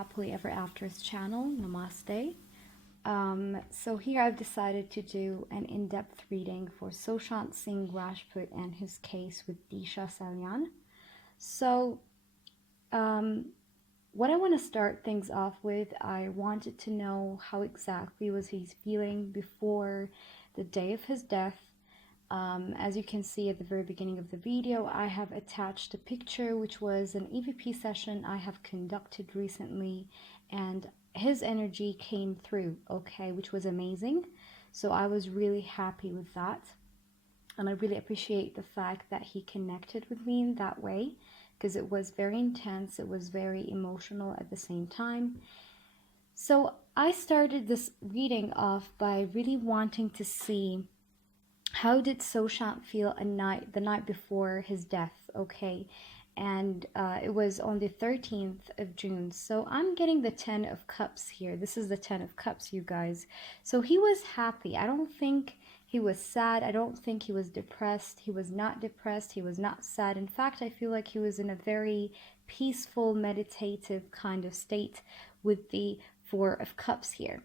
Happily Ever After's channel. Namaste. So here I've decided to do an in-depth reading for Sushant Singh Rajput and his case with Disha Salian. So what I want to start things off with, I wanted to know how exactly was he feeling before the day of his death. As you can see at the very beginning of the video, I have attached a picture which was an EVP session I have conducted recently, and his energy came through, okay, which was amazing. So I was really happy with that, and I really appreciate the fact that he connected with me in that way, because it was very intense, it was very emotional at the same time. So I started this reading off by really wanting to see how did Sushant feel the night before his death, okay? And it was on the 13th of June. So I'm getting the 10 of Cups here. This is the 10 of Cups, you guys. So he was happy. I don't think he was sad. I don't think he was depressed. He was not depressed. He was not sad. In fact, I feel like he was in a very peaceful, meditative kind of state with the 4 of Cups here.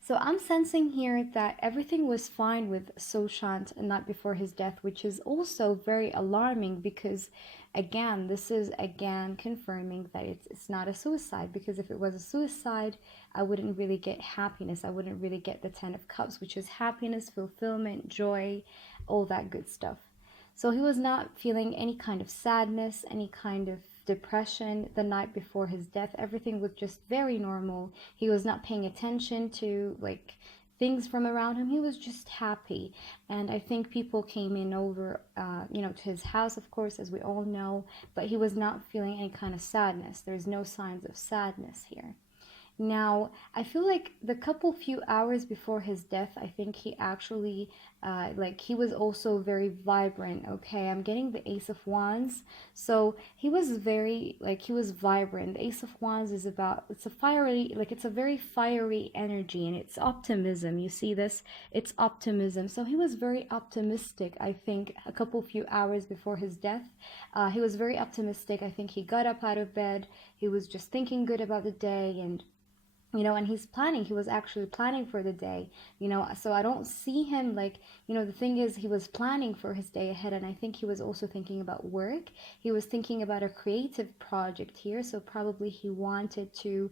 So I'm sensing here that everything was fine with Sushant the night before his death, which is also very alarming because, again, this is again confirming that it's not a suicide, because if it was a suicide, I wouldn't really get happiness. I wouldn't really get the 10 of Cups, which is happiness, fulfillment, joy, all that good stuff. So he was not feeling any kind of sadness, any kind of depression the night before his death. Everything was just very normal. He was not paying attention to like things from around him. He was just happy. And I think people came in over to his house, of course, as we all know, but he was not feeling any kind of sadness. There's no signs of sadness here. Now, I feel like the few hours before his death, I think he actually, he was also very vibrant, okay? I'm getting the Ace of Wands. So he was he was vibrant. The Ace of Wands is it's a very fiery energy, and it's optimism. You see this? It's optimism. So he was very optimistic, I think, few hours before his death. He was very optimistic. I think he got up out of bed. He was just thinking good about the day, and and he was actually planning for the day, so I don't see him the thing is, he was planning for his day ahead, and I think he was also thinking about work. He was thinking about a creative project here, so probably he wanted to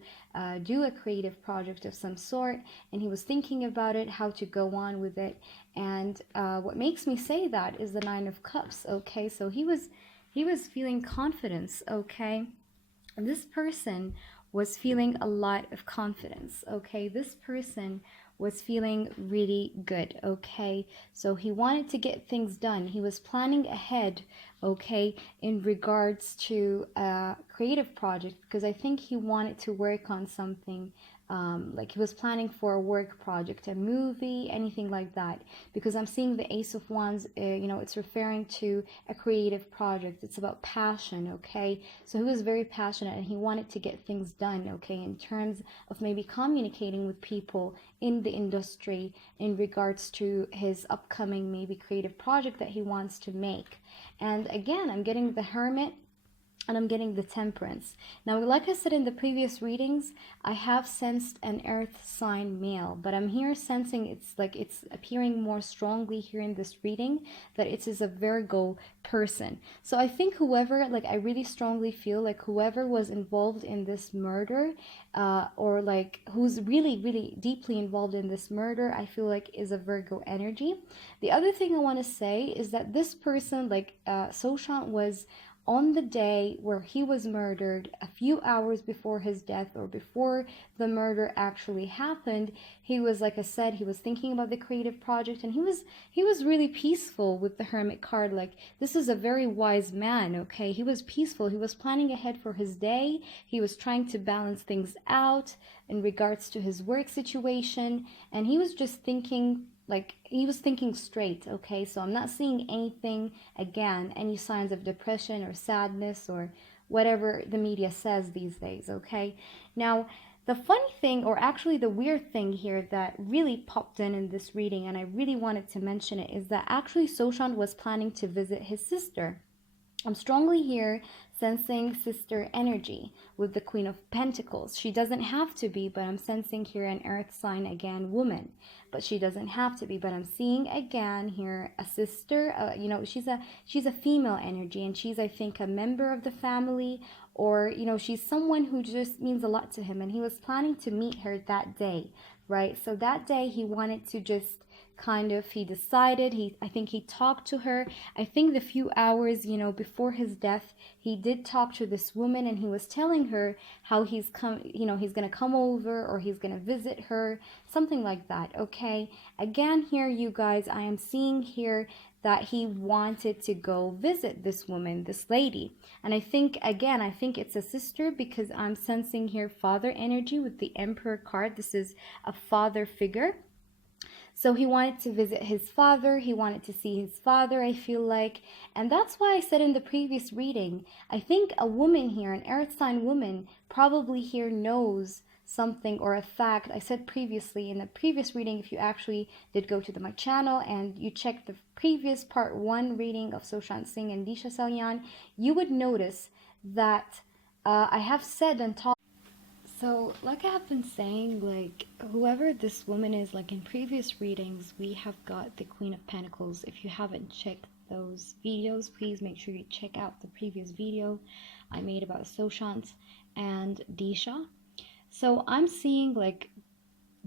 do a creative project of some sort, and he was thinking about it, how to go on with it. And what makes me say that is the 9 of Cups, okay? So he was feeling confidence, okay? And this person was feeling a lot of confidence, okay? This person was feeling really good, okay? So he wanted to get things done. He was planning ahead, okay, in regards to a creative project, because I think he wanted to work on something, he was planning for a work project, a movie, anything like that, because I'm seeing the Ace of Wands, it's referring to a creative project. It's about passion, okay? So he was very passionate, and he wanted to get things done, okay, in terms of maybe communicating with people in the industry in regards to his upcoming maybe creative project that he wants to make. And again, I'm getting the Hermit, and I'm getting the Temperance. Now, like I said in the previous readings, I have sensed an earth sign male, but I'm here sensing it's appearing more strongly here in this reading that it is a Virgo person. So I think whoever, I really strongly feel like whoever was involved in this murder, or who's really, really deeply involved in this murder, I feel like is a Virgo energy. The other thing I want to say is that this person, Sushant, was on the day where he was murdered, a few hours before his death, or before the murder actually happened, he was, like I said, he was thinking about the creative project, and he was really peaceful with the Hermit card. This is a very wise man, okay? He was peaceful. He was planning ahead for his day. He was trying to balance things out in regards to his work situation, and he was just thinking, he was thinking straight, okay? So I'm not seeing anything, again, any signs of depression or sadness or whatever the media says these days, okay? Now, the funny thing, or actually the weird thing here that really popped in this reading, and I really wanted to mention it, is that actually Sushant was planning to visit his sister. I'm strongly here sensing sister energy with the Queen of Pentacles. She doesn't have to be, but I'm sensing here an earth sign again, woman. But she doesn't have to be, but I'm seeing again here a sister. You know, she's a female energy, and she's, I think, a member of the family, or you know, she's someone who just means a lot to him, and he was planning to meet her that day, right? So that day he wanted to just kind of, he decided, I think he talked to her. I think the few hours, you know, before his death, he did talk to this woman, and he was telling her how he's come, you know, he's gonna come over, or he's gonna visit her, something like that. Okay, again here, you guys, I am seeing here that he wanted to go visit this woman, this lady. And I think, again, I think it's a sister, because I'm sensing here father energy with the Emperor card. This is a father figure. So he wanted to visit his father. He wanted to see his father, I feel like. And that's why I said in the previous reading, I think a woman here, an earth sign woman, probably here knows something or a fact. I said previously in the previous reading, if you actually did go to my channel and you checked the previous part 1 reading of Sushant Singh and Disha Salian, you would notice that I have said and talked. So, like I have been saying, like, whoever this woman is, like in previous readings, we have got the Queen of Pentacles. If you haven't checked those videos, please make sure you check out the previous video I made about Sushant and Disha. So, I'm seeing, like,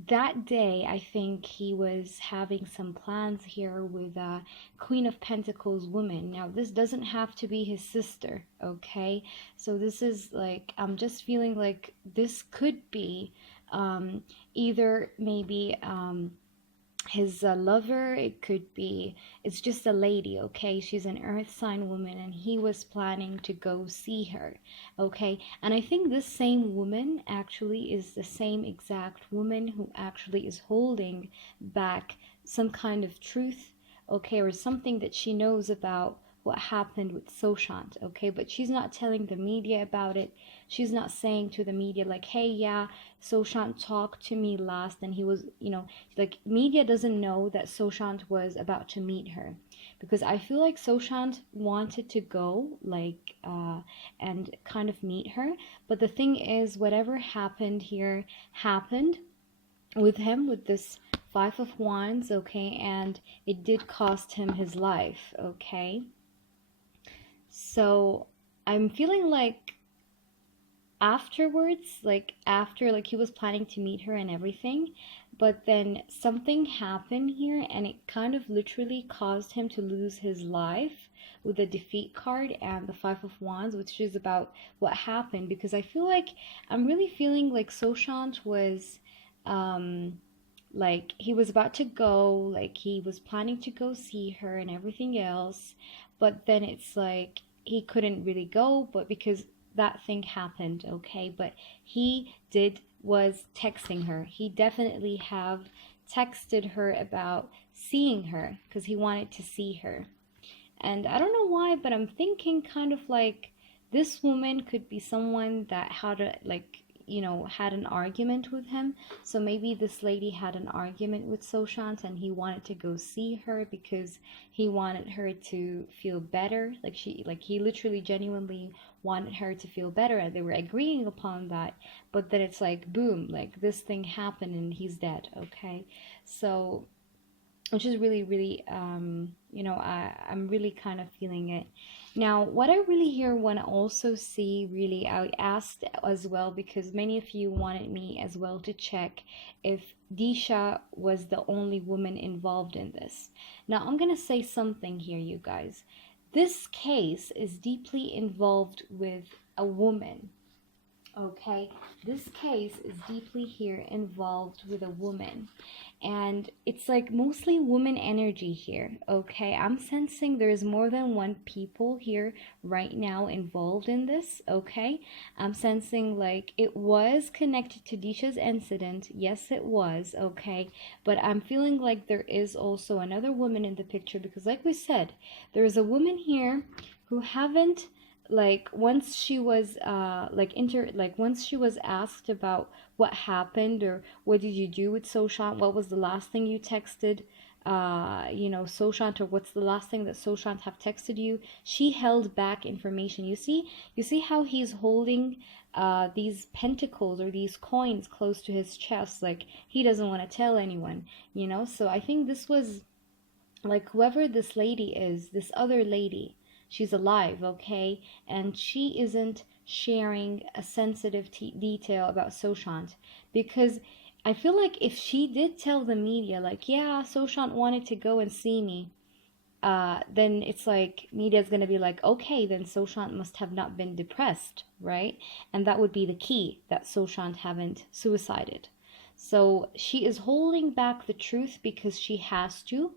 that day, I think he was having some plans here with a Queen of Pentacles woman. Now, this doesn't have to be his sister, okay? So this is like, I'm just feeling like this could be either maybe his lover. It could be, it's just a lady, okay? She's an earth sign woman, and he was planning to go see her, okay? And I think this same woman actually is the same exact woman who actually is holding back some kind of truth, okay, or something that she knows about what happened with Sushant, okay? But she's not telling the media about it. She's not saying to the media like, hey, yeah, Sushant talked to me last, and he was, you know, like, media doesn't know that Sushant was about to meet her, because I feel like Sushant wanted to go, like, and kind of meet her. But the thing is, whatever happened here happened with him, with this Five of Wands, okay, and it did cost him his life, okay? So I'm feeling like afterwards, like after, like he was planning to meet her and everything, but then something happened here, and it kind of literally caused him to lose his life with the defeat card and the Five of Wands, which is about what happened. Because I feel like, I'm really feeling like Sushant was like, he was about to go, like he was planning to go see her and everything else, but then it's like he couldn't really go, but because that thing happened, okay? But he did, was texting her. He definitely have texted her about seeing her, because he wanted to see her. And I don't know why, but I'm thinking kind of like this woman could be someone that had a, like, you know, had an argument with him. So maybe this lady had an argument with Sushant, and he wanted to go see her because he wanted her to feel better. Like he literally genuinely wanted her to feel better, and they were agreeing upon that. But then it's like, boom, like this thing happened and he's dead, okay? So, which is really, really, you know, I'm really kind of feeling it. Now, what I really here want to also see, really, I asked as well, because many of you wanted me as well to check if Disha was the only woman involved in this. Now, I'm going to say something here, you guys. This case is deeply involved with a woman. Okay, this case is deeply here involved with a woman, and it's like mostly woman energy here, okay? I'm sensing there's more than one people here right now involved in this, okay? I'm sensing like it was connected to Disha's incident. Yes, it was, okay? But I'm feeling like there is also another woman in the picture, because like we said, there is a woman here who haven't, like, once she was once she was asked about what happened, or what did you do with Sushant, what was the last thing you texted Sushant, or what's the last thing that Sushant have texted you? She held back information. You see how he's holding these pentacles or these coins close to his chest, like he doesn't want to tell anyone, So I think this was like, whoever this lady is, this other lady, she's alive, okay? And she isn't sharing a sensitive detail about Sushant, because I feel like if she did tell the media, like, yeah, Sushant wanted to go and see me, then it's like media's gonna be like, okay, then Sushant must have not been depressed, right? And that would be the key, that Sushant haven't suicided. So she is holding back the truth because she has to,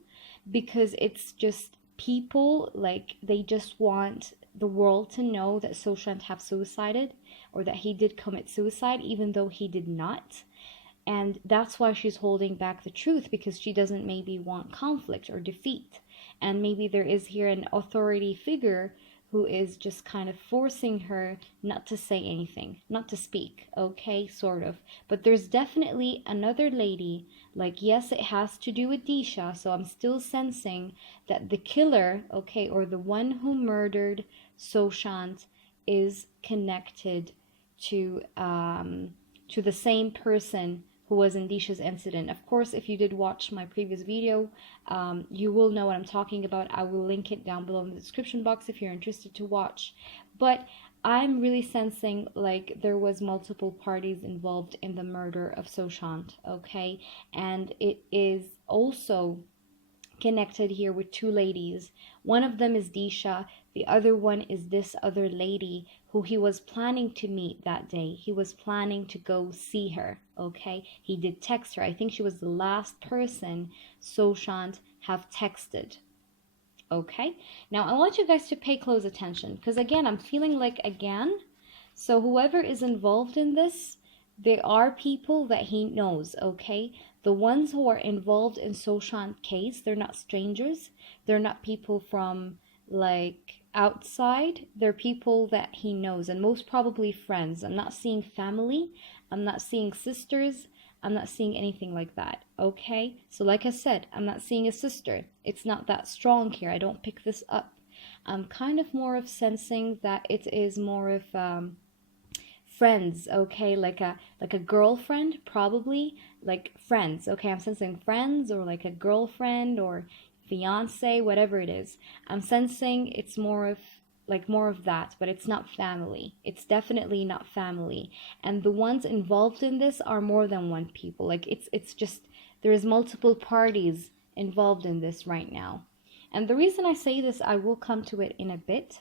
because it's just people, like, they just want the world to know that Sushant have suicided, or that he did commit suicide even though he did not. And that's why she's holding back the truth, because she doesn't maybe want conflict or defeat. And maybe there is here an authority figure who is just kind of forcing her not to say anything, not to speak, okay, sort of. But there's definitely another lady, like, yes, it has to do with Disha, so I'm still sensing that the killer, okay, or the one who murdered Sushant is connected to the same person who was in Disha's incident. Of course, if you did watch my previous video, you will know what I'm talking about. I will link it down below in the description box if you're interested to watch. But I'm really sensing like there was multiple parties involved in the murder of Sushant, okay? And it is also connected here with two ladies. One of them is Disha, the other one is this other lady who he was planning to meet that day. He was planning to go see her, okay? He did text her. I think she was the last person Sushant have texted. Okay, now I want you guys to pay close attention, because again, I'm feeling like, again, so whoever is involved in this, they are people that he knows, okay? The ones who are involved in Sushant case, they're not strangers. They're not people from like outside. They're people that he knows, and most probably friends. I'm not seeing family. I'm not seeing sisters. I'm not seeing anything like that, okay? So like I said, I'm not seeing a sister. It's not that strong here. I don't pick this up. I'm kind of more of sensing that it is more of friends, okay? Like a girlfriend, probably. Like friends, okay? I'm sensing friends, or like a girlfriend or fiance, whatever it is. I'm sensing it's more of that, but it's not family. It's definitely not family. And the ones involved in this are more than one people. Like it's just, there is multiple parties involved in this right now. And the reason I say this, I will come to it in a bit,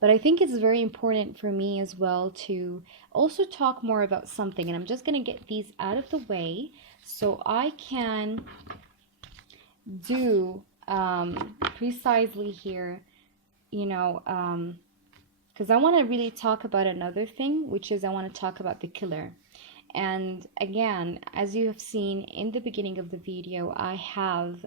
but I think it's very important for me as well to also talk more about something. And I'm just going to get these out of the way so I can do precisely here, because I want to really talk about another thing, which is I want to talk about the killer. And again, as you have seen in the beginning of the video, I have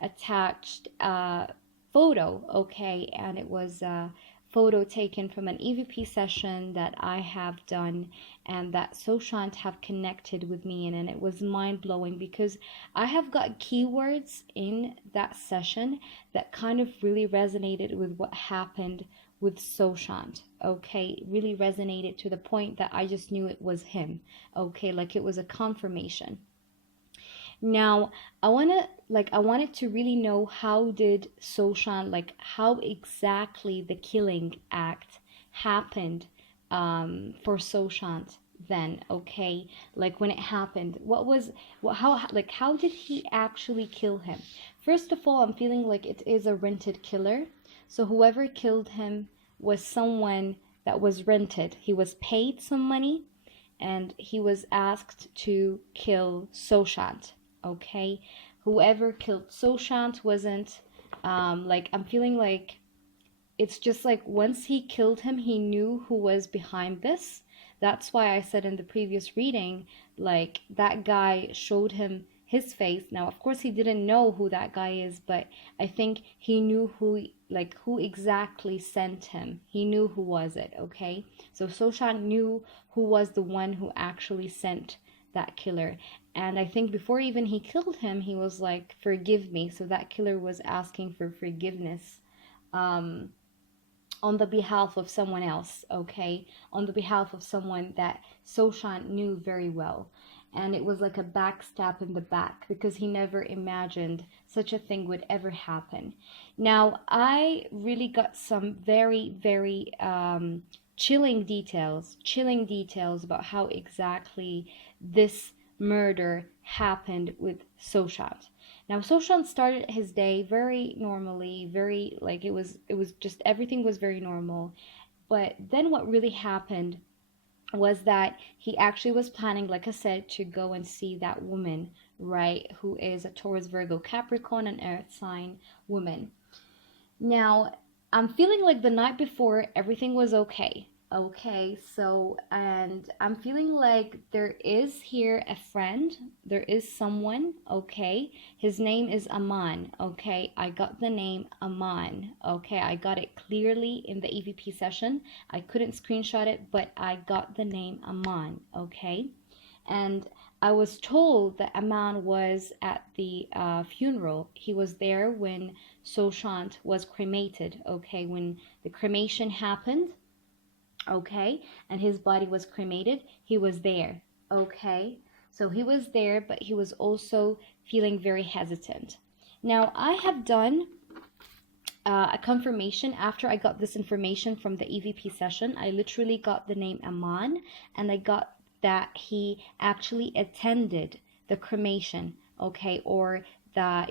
attached a photo, okay? And it was a photo taken from an EVP session that I have done and that Sushant have connected with me in, and it was mind-blowing because I have got keywords in that session that kind of really resonated with what happened with Sushant, okay? It really resonated to the point that I just knew it was him, okay? Like it was a confirmation. Now, I wanted to really know, how did Sushant, like how exactly the killing act happened for Sushant then, okay? Like when it happened, how did he actually kill him? First of all, I'm feeling like it is a rented killer. So whoever killed him was someone that was rented. He was paid some money and he was asked to kill Sushant, okay? Whoever killed Sushant wasn't, I'm feeling like it's just like once he killed him, he knew who was behind this. That's why I said in the previous reading, like that guy showed him his face. Now, of course, he didn't know who that guy is, but I think he knew who exactly sent him. He knew who was it, okay? So Sushant knew who was the one who actually sent that killer. And I think before even he killed him, he was like, forgive me. So that killer was asking for forgiveness. Um, on the behalf of someone else, okay? On the behalf of someone that Sushant knew very well. And it was like a backstab in the back because he never imagined such a thing would ever happen. Now, I really got some very, very chilling details about how exactly this murder happened with Sushant. Now Sushant started his day very normally, very like it was just everything was very normal. But then what really happened was that he actually was planning, like I said, to go and see that woman, right, who is a Taurus, Virgo, Capricorn, and Earth sign woman. Now, I'm feeling like the night before everything was okay. Okay, so, and I'm feeling like there is here a friend, there is someone, okay? His name is Aman, okay? I got the name Aman, okay? I got it clearly in the EVP session. I couldn't screenshot it, but I got the name Aman, okay? And I was told that Aman was at the funeral. He was there when Sushant was cremated, okay? When the cremation happened, okay, and his body was cremated, he was there, okay? So he was there, but he was also feeling very hesitant. Now, I have done a confirmation after I got this information from the EVP session. I literally got the name Aman, and I got that he actually attended the cremation, okay, or the,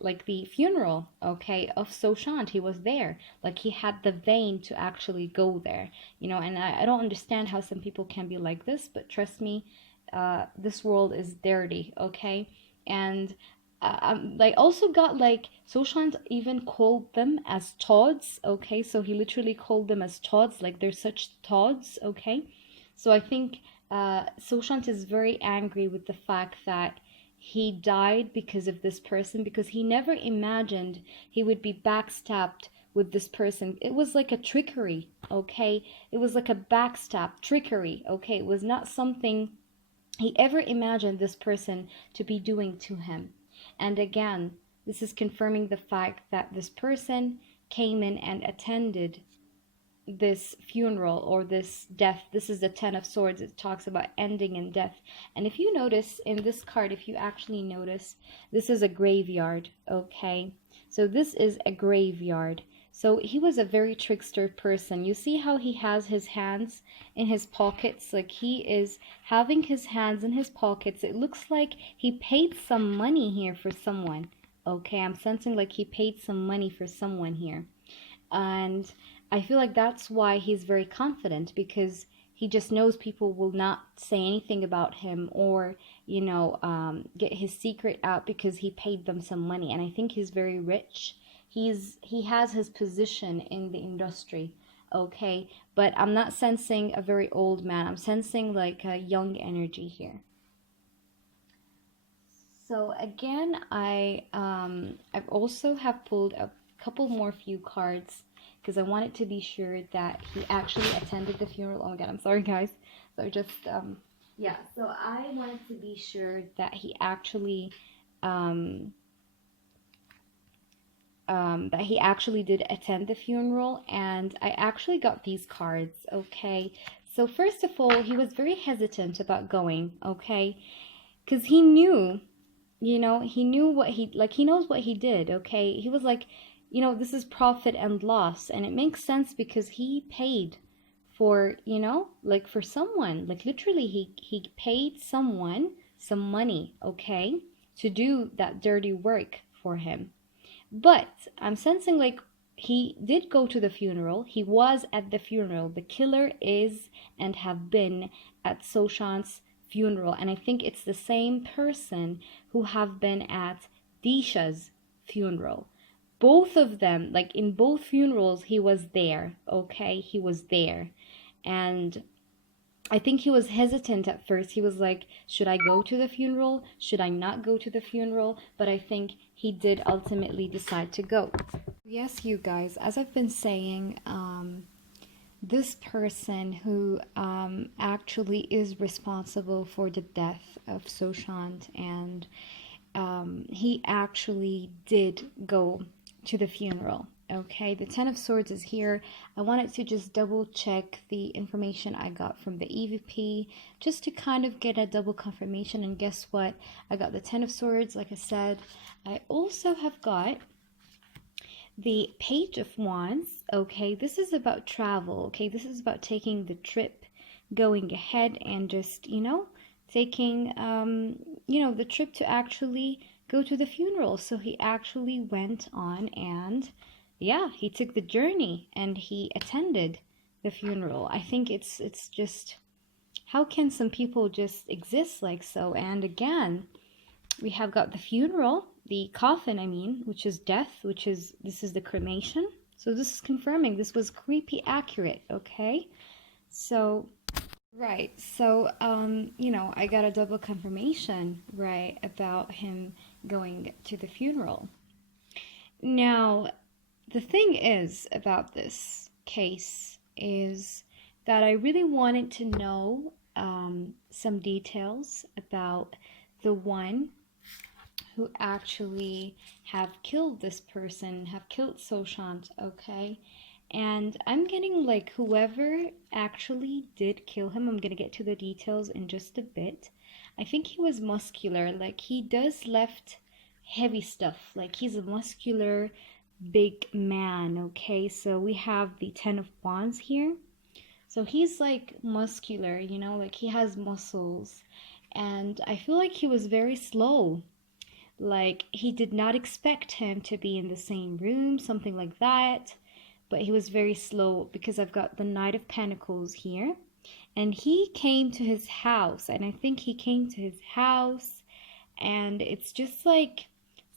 like the funeral, okay, of Sushant. He was there. Like he had the vein to actually go there, and I don't understand how some people can be like this, but trust me, this world is dirty, okay? And like also got like Sushant even called them as Tods, okay? So he literally called them as Tods, like they're such Tods, okay? So I think Sushant is very angry with the fact that he died because of this person, because he never imagined he would be backstabbed with this person. It was like a trickery, okay? It was like a backstab trickery, okay? It was not something he ever imagined this person to be doing to him. And again, this is confirming the fact that this person came in and attended this funeral or this death. This is the Ten of Swords. It talks about ending and death. And if you notice in this card, if you actually notice, this is a graveyard, okay? So this is a graveyard. So he was a very trickster person. You see how he has his hands in his pockets? Like he is having his hands in his pockets. It looks like he paid some money here for someone. Okay, I'm sensing like he paid some money for someone here. And I feel like that's why he's very confident, because he just knows people will not say anything about him or, get his secret out because he paid them some money. And I think he's very rich. He has his position in the industry, okay? But I'm not sensing a very old man. I'm sensing like a young energy here. So again, I've also have pulled a couple more few cards because I wanted to be sure that he actually attended the funeral. Oh my god, I'm sorry guys. So just yeah, so I wanted to be sure that he actually did attend the funeral, and I actually got these cards, okay? So first of all, he was very hesitant about going, okay? Because he knew, he knew what he knows what he did, okay? He was like, this is profit and loss, and it makes sense because he paid for, like for someone, like literally he paid someone some money, okay, to do that dirty work for him. But I'm sensing like he did go to the funeral. He was at the funeral. The killer is and have been at Sushant's funeral. And I think it's the same person who have been at Disha's funeral. Both of them, like in both funerals, he was there, okay? He was there. And I think he was hesitant at first. He was like, should I go to the funeral? Should I not go to the funeral? But I think he did ultimately decide to go. Yes, you guys, as I've been saying, this person who actually is responsible for the death of Sushant, and he actually did go to the funeral. Okay, the Ten of Swords is here. I wanted to just double check the information I got from the EVP just to kind of get a double confirmation. And guess what? I got the Ten of Swords, like I said. I also have got the Page of Wands. Okay, this is about travel. Okay, this is about taking the trip, going ahead and just, taking, the trip to actually go to the funeral. So he actually went on and, yeah, he took the journey and he attended the funeral. I think it's just, how can some people just exist like so? And again, we have got the funeral, the coffin, I mean, which is death, this is the cremation. So this is confirming this was creepy accurate, okay? So, right, so, I got a double confirmation, right, about him going to the funeral. Now, the thing is about this case is that I really wanted to know some details about the one who actually have killed this person, have killed Sushant, okay? And I'm getting like whoever actually did kill him, I'm gonna get to the details in just a bit. I think he was muscular, like he does left heavy stuff, like he's a muscular big man, okay? So we have the Ten of Wands here. So he's like muscular, like he has muscles. And I feel like he was very slow. Like he did not expect him to be in the same room, something like that. But he was very slow because I've got the Knight of Pentacles here. And he came to his house, and I think he came to his house, and it's just like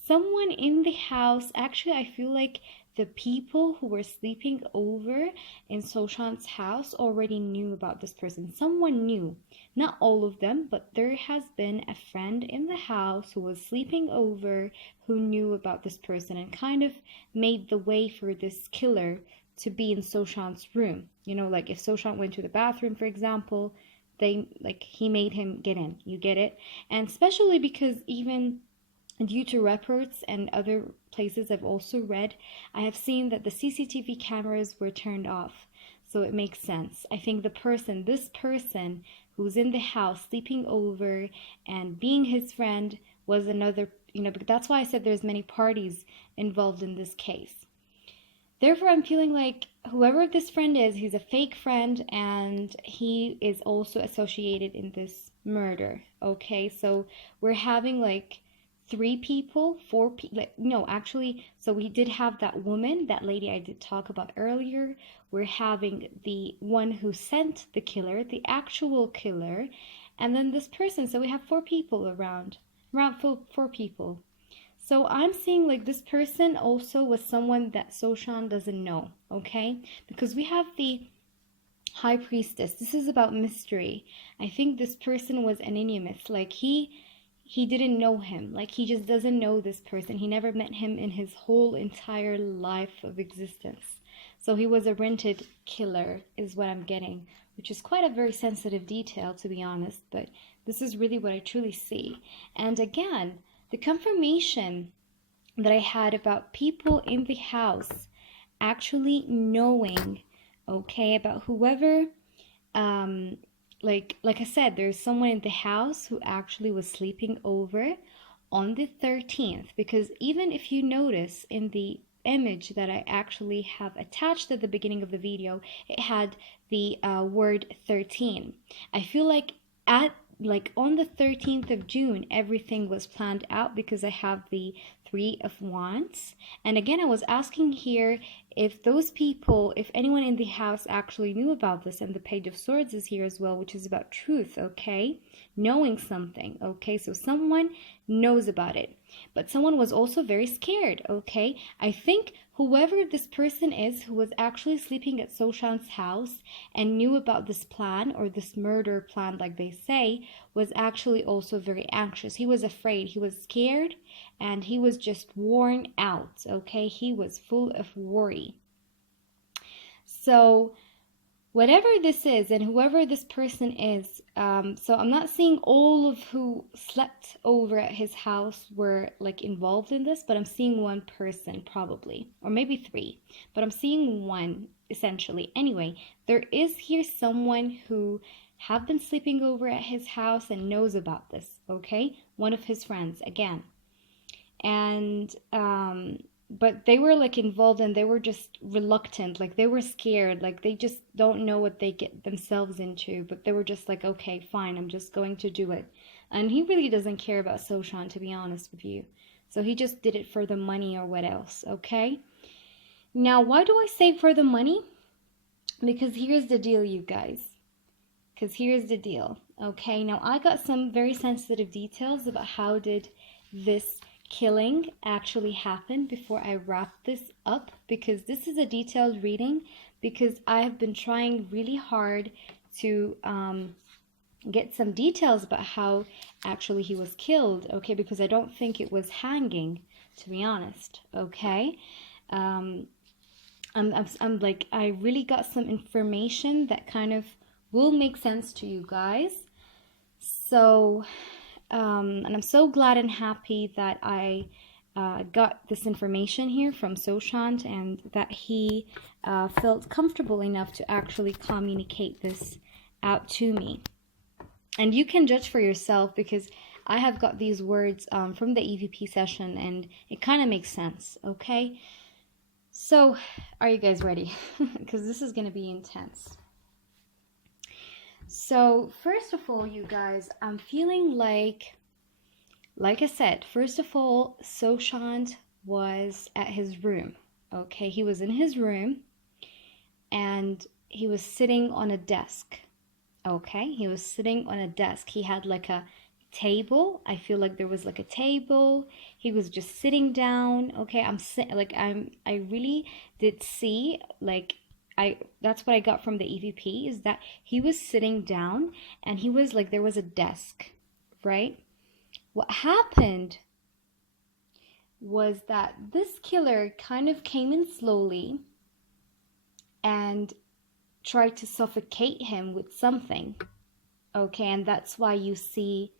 someone in the house. Actually, I feel like the people who were sleeping over in Sushant's house already knew about this person. Someone knew. Not all of them, but there has been a friend in the house who was sleeping over who knew about this person and kind of made the way for this killer to be in Sushant's room. Like if Sushant went to the bathroom, for example, he made him get in. You get it? And especially because even due to reports and other places I've also read, I have seen that the CCTV cameras were turned off. So it makes sense. I think this person who's in the house sleeping over and being his friend was another, that's why I said there's many parties involved in this case. Therefore, I'm feeling like whoever this friend is, he's a fake friend and he is also associated in this murder. Okay, so we're having like 3 people, 4 people, no, actually, so we did have that woman, that lady I did talk about earlier. We're having the one who sent the killer, the actual killer, and then this person. So we have 4 people around 4 people. So I'm seeing like this person also was someone that Sushant doesn't know, okay? Because we have the High Priestess. This is about mystery. I think this person was anonymous. Like he didn't know him. Like he just doesn't know this person. He never met him in his whole entire life of existence. So he was a rented killer is what I'm getting, which is quite a very sensitive detail to be honest, but this is really what I truly see. And again, the confirmation that I had about people in the house actually knowing, okay, about whoever, like I said, there's someone in the house who actually was sleeping over on the 13th, because even if you notice in the image that I actually have attached at the beginning of the video, it had the word 13. I feel like on the 13th of June, everything was planned out because I have the 3 of Wands. And again, I was asking here if those people, if anyone in the house actually knew about this, and the Page of Swords is here as well, which is about truth, okay? Knowing something, okay? So someone knows about it, but someone was also very scared, okay? I think whoever this person is who was actually sleeping at Sushant's house and knew about this plan, or this murder plan like they say, was actually also very anxious. He was afraid, he was scared, and he was just worn out, okay? He was full of worry. So whatever this is and whoever this person is, so I'm not seeing all of who slept over at his house were like involved in this, but I'm seeing one person probably, or maybe three, but I'm seeing one essentially. Anyway, there is here someone who have been sleeping over at his house and knows about this, okay? One of his friends, again. And but they were like involved and they were just reluctant, like they were scared, like they just don't know what they get themselves into, but they were just like, okay, fine, I'm just going to do it. And he really doesn't care about Sushant, to be honest with you, so he just did it for the money or what else, okay? Now, why do I say for the money? Because here's the deal, you guys. Because here's the deal, okay? Now, I got some very sensitive details about how did this killing actually happened before I wrap this up, because this is a detailed reading, because I have been trying really hard to get some details about how actually he was killed, okay? Because I don't think it was hanging, to be honest, okay? I'm like, I really got some information that kind of will make sense to you guys. So and I'm so glad and happy that I got this information here from Sushant, and that he felt comfortable enough to actually communicate this out to me. And you can judge for yourself, because I have got these words from the EVP session, and it kind of makes sense, okay? So, are you guys ready? Because this is going to be intense. So, first of all, you guys, I'm feeling like I said, first of all, Sushant was at his room, okay? He was in his room, and he was sitting on a desk, okay? He was sitting on a desk. He had like a table. I feel like there was like a table. He was just sitting down, okay? I really did see, like, that's what I got from the EVP, is that he was sitting down, and he was like, there was a desk, right? What happened was that this killer kind of came in slowly and tried to suffocate him with something, okay? And that's why you see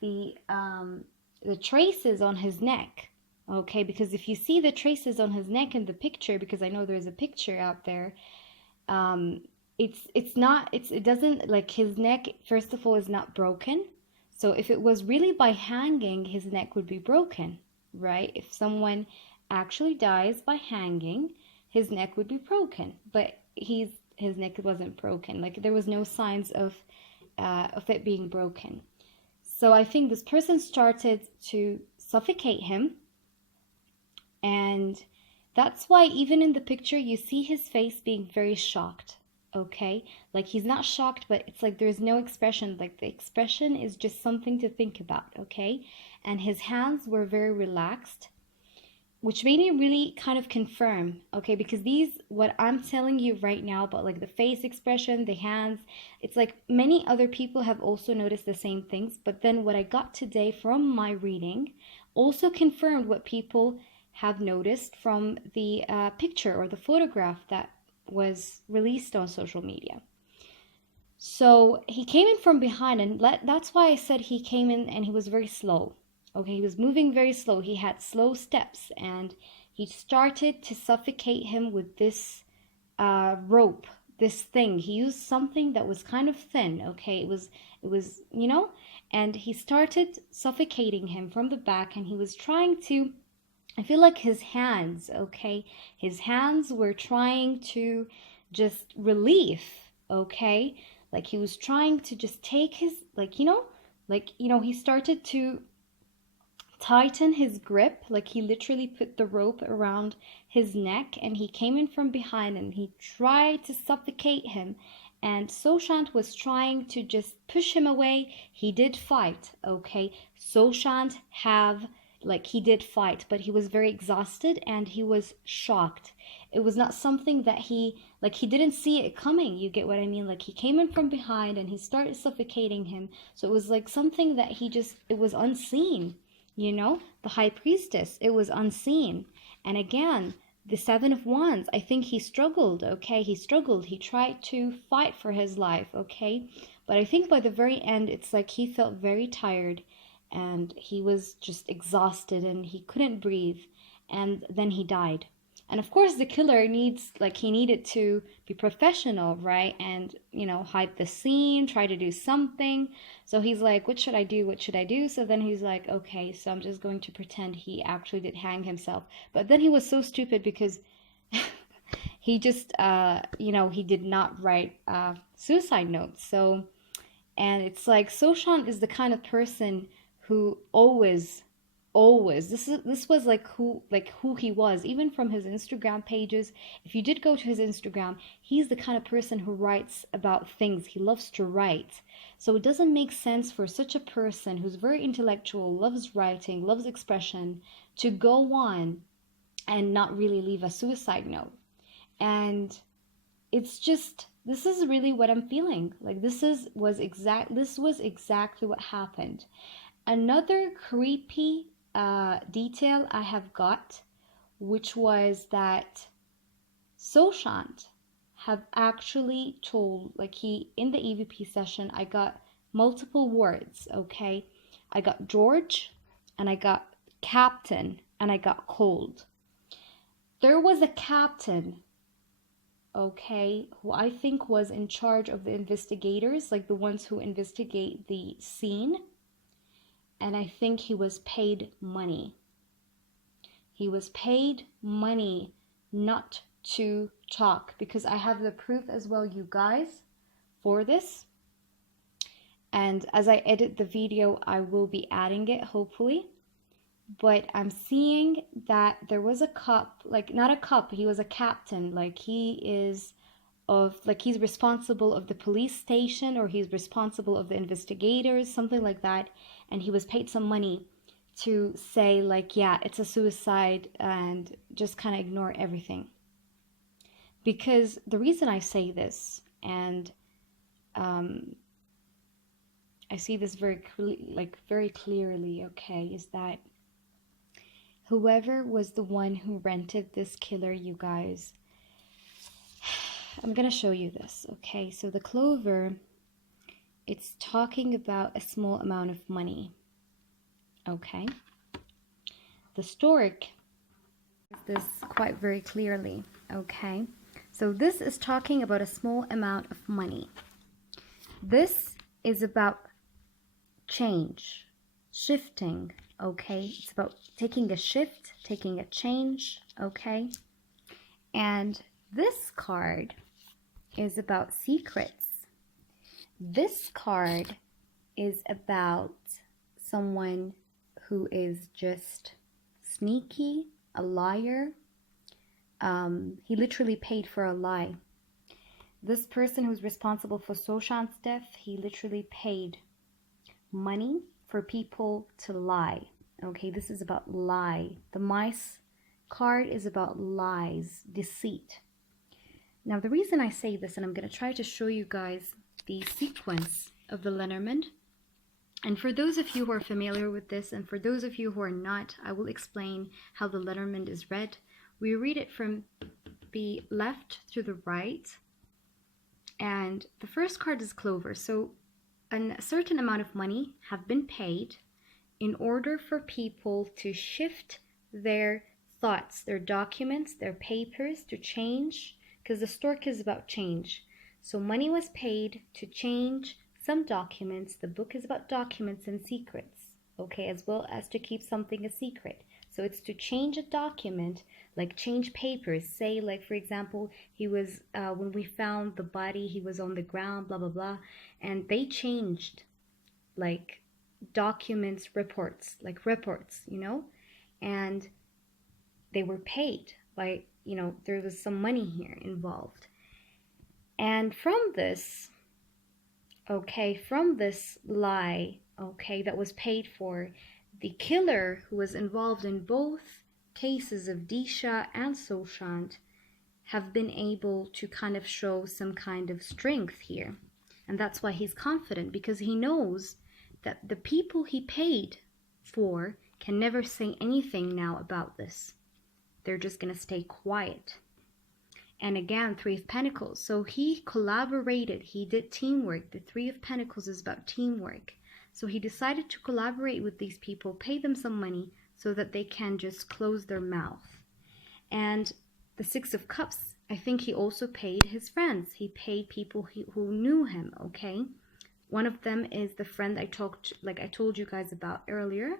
the traces on his neck, okay? Because if you see the traces on his neck in the picture, because I know there's a picture out there, it doesn't, like, his neck, first of all, is not broken. So if it was really by hanging, his neck would be broken, right? If someone actually dies by hanging, his neck would be broken. But his neck wasn't broken. Like, there was no signs of it being broken. So I think this person started to suffocate him, and that's why even in the picture you see his face being very shocked, okay? Like, he's not shocked, but it's like there's no expression. Like, the expression is just something to think about, okay? And his hands were very relaxed, which made me really kind of confirm, okay? Because what I'm telling you right now about, like, the face expression, the hands, it's like many other people have also noticed the same things, but then what I got today from my reading also confirmed what people have noticed from the picture or the photograph that was released on social media. So he came in from behind, and that's why I said he came in and he was very slow. Okay, he was moving very slow. He had slow steps, and he started to suffocate him with this rope, this thing. He used something that was kind of thin, okay? It was, and he started suffocating him from the back, and he was trying to, I feel like his hands, okay? His hands were trying to just relieve, okay? Like, he was trying to just take his, he started to tighten his grip. Like, he literally put the rope around his neck, and he came in from behind, and he tried to suffocate him. And Sushant was trying to just push him away. He did fight, okay? Sushant he did fight, but he was very exhausted and he was shocked. It was not something that he didn't see it coming. You get what I mean? Like, he came in from behind and he started suffocating him. So it was like something that it was unseen, the high priestess, it was unseen. And again, the Seven of Wands, I think he struggled, okay? He struggled. He tried to fight for his life, okay? But I think by the very end, it's like he felt very tired and he was just exhausted and he couldn't breathe. And then he died. And of course, the killer needs, like, he needed to be professional, right? And, you know, hide the scene, try to do something. So he's like, what should I do? What should I do? So then he's like, okay, so I'm just going to pretend he actually did hang himself. But then he was so stupid because he just, you know, he did not write suicide notes. So, and it's like Sushant is the kind of person who always this was like who he was, even from his Instagram pages. If you did go to his Instagram, he's the kind of person who writes about things. He loves to write. So it doesn't make sense for such a person who's very intellectual, loves writing, loves expression, to go on and not really leave a suicide note. And it's just, this is really what I'm feeling. Like this was exactly what happened. Another creepy detail I have got, which was that Sushant have actually told, like, he, in the EVP session, I got multiple words, okay? I got George, and I got captain, and I got cold. There was a captain, okay, who I think was in charge of the investigators, like the ones who investigate the scene. And I think he was paid money. He was paid money not to talk, because I have the proof as well, you guys, for this. And as I edit the video, I will be adding it, hopefully. But I'm seeing that there was a cop, like not a cop, he was a captain, like he is of, like he's responsible of the police station, or he's responsible of the investigators, something like that. And he was paid some money to say, like, yeah, it's a suicide, and just kind of ignore everything. Because the reason I say this, and I see this very clearly, okay, is that whoever was the one who rented this killer, you guys, I'm gonna show you this, okay? So the clover, it's talking about a small amount of money, okay? The stork is this quite very clearly, okay? So this is talking about a small amount of money. This is about change, shifting, okay? It's about taking a shift, taking a change, okay? And this card is about secrets. This card is about someone who is just sneaky, a liar. He literally paid for a lie. This person who's responsible for Sushant's death, he literally paid money for people to lie. Okay, this is about lie. The mice card is about lies, deceit. Now, the reason I say this, and I'm going to try to show you guys the sequence of the Lenormand. And for those of you who are familiar with this, and for those of you who are not, I will explain how the Lenormand is read. We read it from the left to the right. And the first card is Clover. So a certain amount of money have been paid in order for people to shift their thoughts, their documents, their papers, to change, because the stork is about change. So money was paid to change some documents. The book is about documents and secrets, okay, as well as to keep something a secret. So it's to change a document, like change papers. Say, like, for example, he was, when we found the body, he was on the ground, blah, blah, blah. And they changed, like, documents, reports, you know? And they were paid by, you know, there was some money here involved. And from this, okay, from this lie, okay, that was paid for, the killer who was involved in both cases of Disha and Sushant have been able to kind of show some kind of strength here. And that's why he's confident, because he knows that the people he paid for can never say anything now about this. they're just going to stay quiet. And again, Three of Pentacles. So he collaborated. He did teamwork. The Three of Pentacles is about teamwork. So he decided to collaborate with these people, pay them some money so that they can just close their mouth. And the Six of Cups, I think he also paid his friends. He paid people who knew him, okay? One of them is the friend I told you guys about earlier.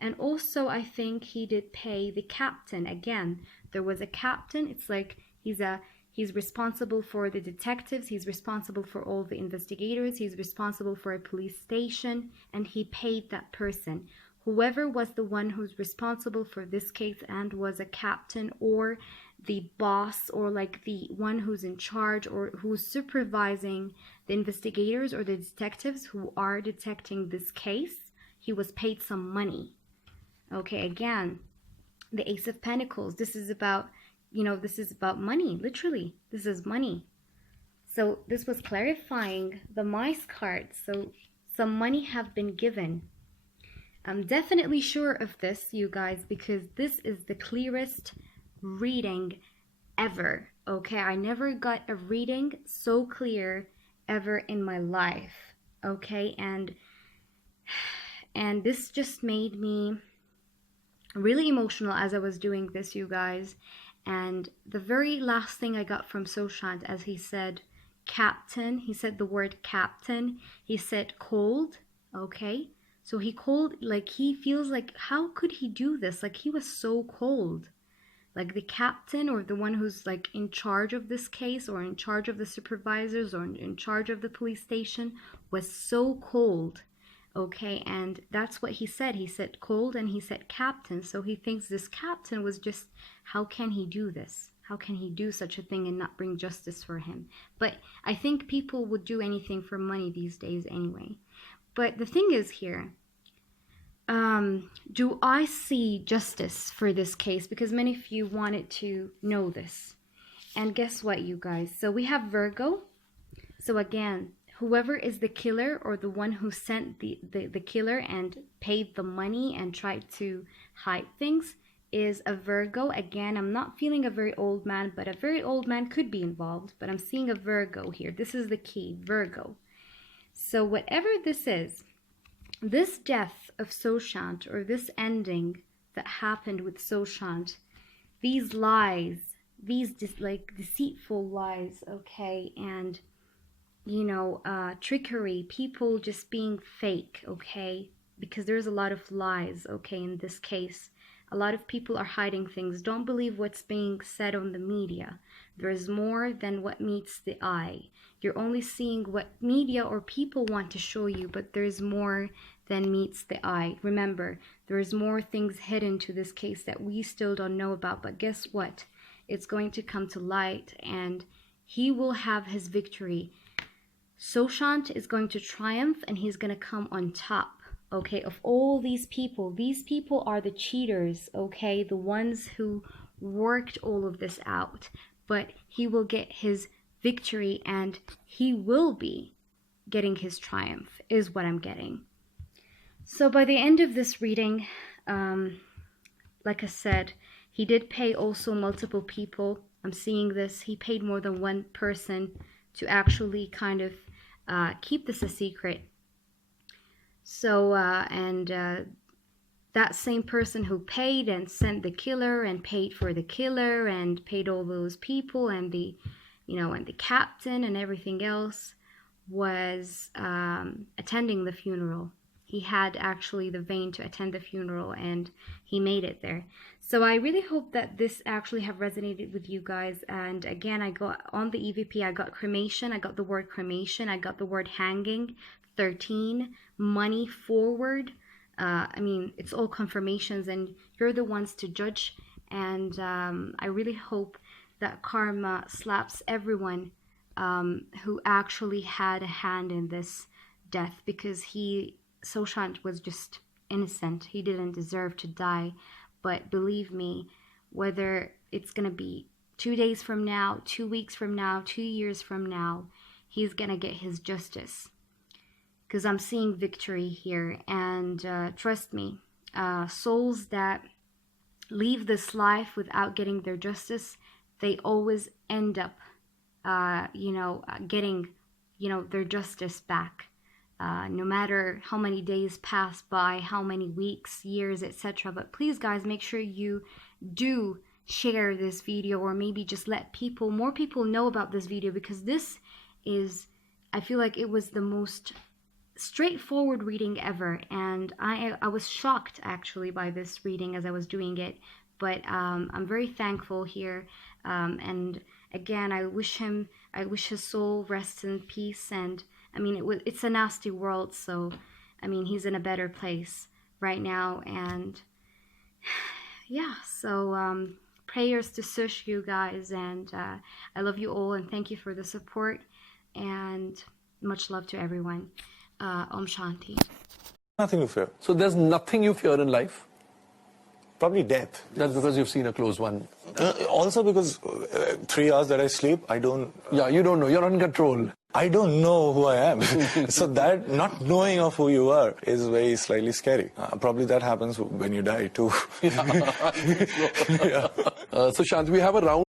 And also I think he did pay the captain. Again, there was a captain. It's like he's responsible for the detectives, he's responsible for all the investigators, he's responsible for a police station, and he paid that person. Whoever was the one who's responsible for this case and was a captain or the boss or like the one who's in charge or who's supervising the investigators or the detectives who are detecting this case, he was paid some money. Okay, again, the Ace of Pentacles, this is about, this is about money, literally. This is money. So this was clarifying the mice card. So some money have been given. I'm definitely sure of this, you guys, because this is the clearest reading ever. Okay, I never got a reading so clear ever in my life. Okay, and this just made me really emotional as I was doing this, you guys. And the very last thing I got from Sushant, as he said captain, he said the word captain, he said cold, okay? So he cold, like he feels like, how could he do this? Like he was so cold. Like the captain or the one who's like in charge of this case or in charge of the supervisors or in charge of the police station was so cold. Okay, and that's what he said. He said cold and he said captain. So he thinks this captain was just, how can he do this? How can he do such a thing and not bring justice for him? But I think people would do anything for money these days anyway. But the thing is here, do I see justice for this case? Because many of you wanted to know this. And guess what, you guys? So we have Virgo. So again, whoever is the killer or the one who sent the killer and paid the money and tried to hide things is a Virgo. Again, I'm not feeling a very old man, but a very old man could be involved. But I'm seeing a Virgo here. This is the key, Virgo. So whatever this is, this death of Sushant or this ending that happened with Sushant, these lies, these deceitful lies, okay, and trickery, people just being fake, okay, because there's a lot of lies, okay, in this case. A lot of people are hiding things. Don't believe what's being said on the media. There's more than what meets the eye. You're only seeing what media or people want to show you, but there's more than meets the eye. Remember, there's more things hidden to this case that we still don't know about, but guess what? It's going to come to light and he will have his victory. Sushant is going to triumph and he's going to come on top, okay, of all these people. These people are the cheaters, okay, the ones who worked all of this out. But he will get his victory and he will be getting his triumph, is what I'm getting. So by the end of this reading, like I said, he did pay also multiple people. I'm seeing this. He paid more than one person to actually kind of keep this a secret. So, that same person who paid and sent the killer and paid for the killer and paid all those people and the, and the captain and everything else was attending the funeral. He had actually the vein to attend the funeral and he made it there. So I really hope that this actually have resonated with you guys. And again, I got on the EVP, I got cremation, I got the word cremation, I got the word hanging, 13, money forward. It's all confirmations and you're the ones to judge. And I really hope that karma slaps everyone who actually had a hand in this death, because Sushant was just innocent. He didn't deserve to die. But believe me, whether it's going to be 2 days from now, 2 weeks from now, 2 years from now, he's going to get his justice. Because I'm seeing victory here. And trust me, souls that leave this life without getting their justice, they always end up, getting, their justice back. No matter how many days pass by, how many weeks, years, etc. But please, guys, make sure you do share this video, or maybe just let more people know about this video, because this is, I feel like it was the most straightforward reading ever, and I was shocked actually by this reading as I was doing it, but I'm very thankful here, and again, I wish his soul rests in peace. And I mean, it's a nasty world, so I mean, he's in a better place right now. And yeah, so prayers to Sush, you guys, and I love you all, and thank you for the support, and much love to everyone. Om Shanti. Nothing to fear. So there's nothing you fear in life? Probably death. That's because you've seen a close one. Also because 3 hours that I sleep, I don't... Yeah, you don't know. You're in control. I don't know who I am. So that not knowing of who you are is very slightly scary. Probably that happens when you die too. Yeah. Yeah. So Shanti, we have a round.